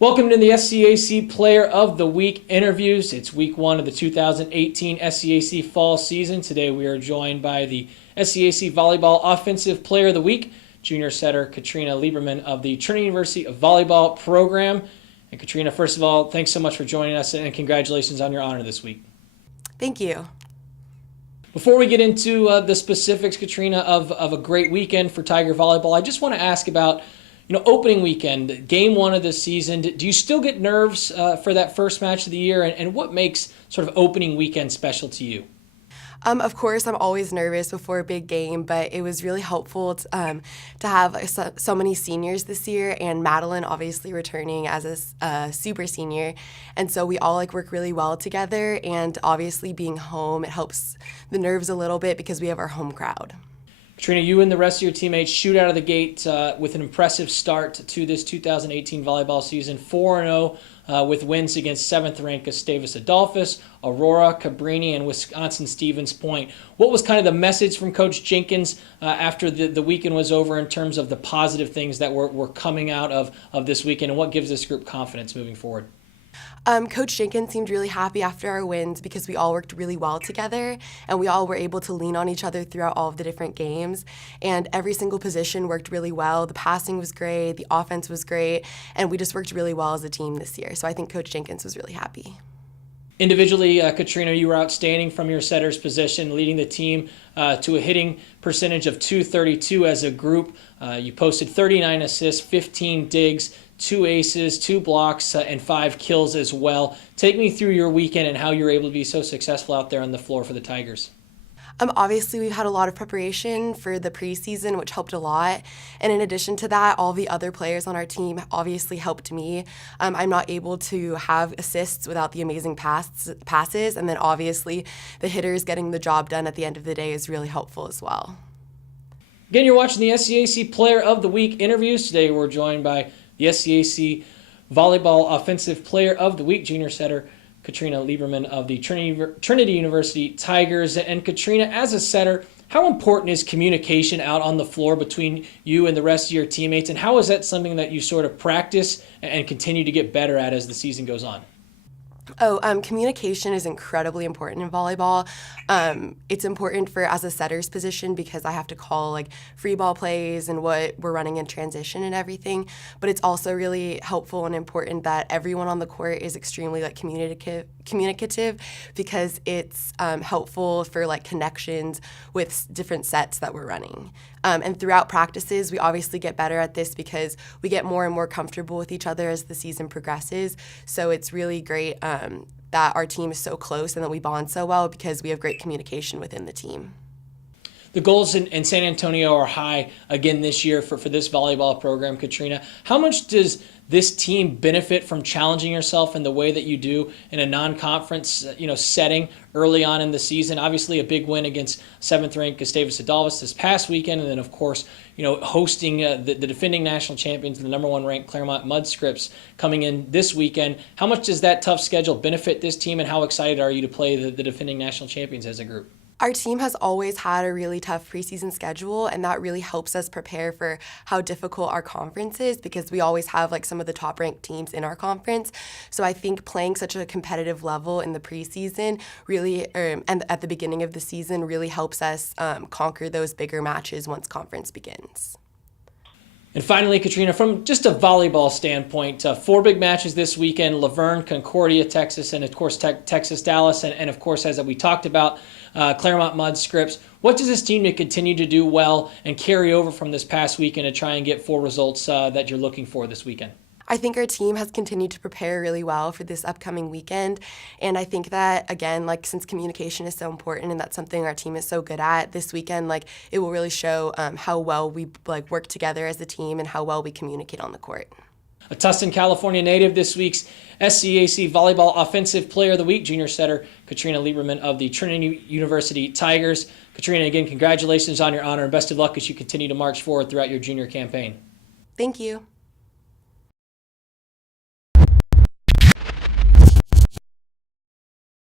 Welcome to the SCAC Player of the Week interviews. It's week one of the 2018 SCAC fall season. Today we are joined by the SCAC Volleyball Offensive Player of the Week, junior setter Katrina Lieberman of the Trinity University Volleyball program. And Katrina, first of all, thanks so much for joining us and congratulations on your honor this week. Thank you. Before we get into the specifics, Katrina, of a great weekend for Tiger Volleyball, I just want to ask about opening weekend, game one of the season. Do you still get nerves for that first match of the year? And what makes sort of opening weekend special to you? Of course, I'm always nervous before a big game, but it was really helpful to have so many seniors this year, and Madeline obviously returning as a super senior. And so we all work really well together, and obviously being home, it helps the nerves a little bit because we have our home crowd. Katrina, you and the rest of your teammates shoot out of the gate with an impressive start to this 2018 volleyball season, 4-0 with wins against 7th-ranked Gustavus Adolphus, Aurora, Cabrini, and Wisconsin-Stevens Point. What was kind of the message from Coach Jenkins after the weekend was over in terms of the positive things that were coming out of this weekend, and what gives this group confidence moving forward? Coach Jenkins seemed really happy after our wins because we all worked really well together, and we all were able to lean on each other throughout all of the different games, and every single position worked really well. The passing was great, the offense was great, and we just worked really well as a team this year. So I think Coach Jenkins was really happy. Individually, Katrina, you were outstanding from your setter's position, leading the team to a hitting percentage of .232 as a group. You posted 39 assists, 15 digs, 2 aces, 2 blocks, and 5 kills as well. Take me through your weekend and how you were able to be so successful out there on the floor for the Tigers. Obviously, we've had a lot of preparation for the preseason, which helped a lot. And in addition to that, all the other players on our team obviously helped me. I'm not able to have assists without the amazing passes. And then obviously, the hitters getting the job done at the end of the day is really helpful as well. Again, you're watching the SCAC Player of the Week interviews. Today, we're joined by the SCAC Volleyball Offensive Player of the Week, junior setter Katrina Lieberman of the Trinity University Tigers. And Katrina, as a setter, how important is communication out on the floor between you and the rest of your teammates, and how is that something that you sort of practice and continue to get better at as the season goes on? Communication is incredibly important in volleyball. It's important as a setter's position because I have to call free ball plays and what we're running in transition and everything. But it's also really helpful and important that everyone on the court is extremely communicative because it's helpful for connections with different sets that we're running. And throughout practices, we obviously get better at this because we get more and more comfortable with each other as the season progresses. So it's really great that our team is so close and that we bond so well because we have great communication within the team. The goals in San Antonio are high again this year for this volleyball program, Katrina. How much does this team benefit from challenging yourself in the way that you do in a non-conference setting early on in the season? Obviously a big win against 7th-ranked Gustavus Adolphus this past weekend, and then of course hosting the defending national champions, the #1 ranked Claremont Mudscripts coming in this weekend. How much does that tough schedule benefit this team, and how excited are you to play the defending national champions as a group? Our team has always had a really tough preseason schedule, and that really helps us prepare for how difficult our conference is because we always have some of the top-ranked teams in our conference. So I think playing such a competitive level in the preseason really, and at the beginning of the season, really helps us conquer those bigger matches once conference begins. And finally, Katrina, from just a volleyball standpoint, 4 big matches this weekend: Laverne, Concordia, Texas, and of course Texas, Dallas, and of course, as we talked about, Claremont Mudscripts. What does this team to continue to do well and carry over from this past weekend to try and get 4 results that you're looking for this weekend? I think our team has continued to prepare really well for this upcoming weekend, and I think that, again, since communication is so important and that's something our team is so good at, this weekend, it will really show how well we work together as a team and how well we communicate on the court. A Tustin, California native, this week's SCAC Volleyball Offensive Player of the Week, junior setter Katrina Lieberman of the Trinity University Tigers. Katrina, again, congratulations on your honor and best of luck as you continue to march forward throughout your junior campaign. Thank you.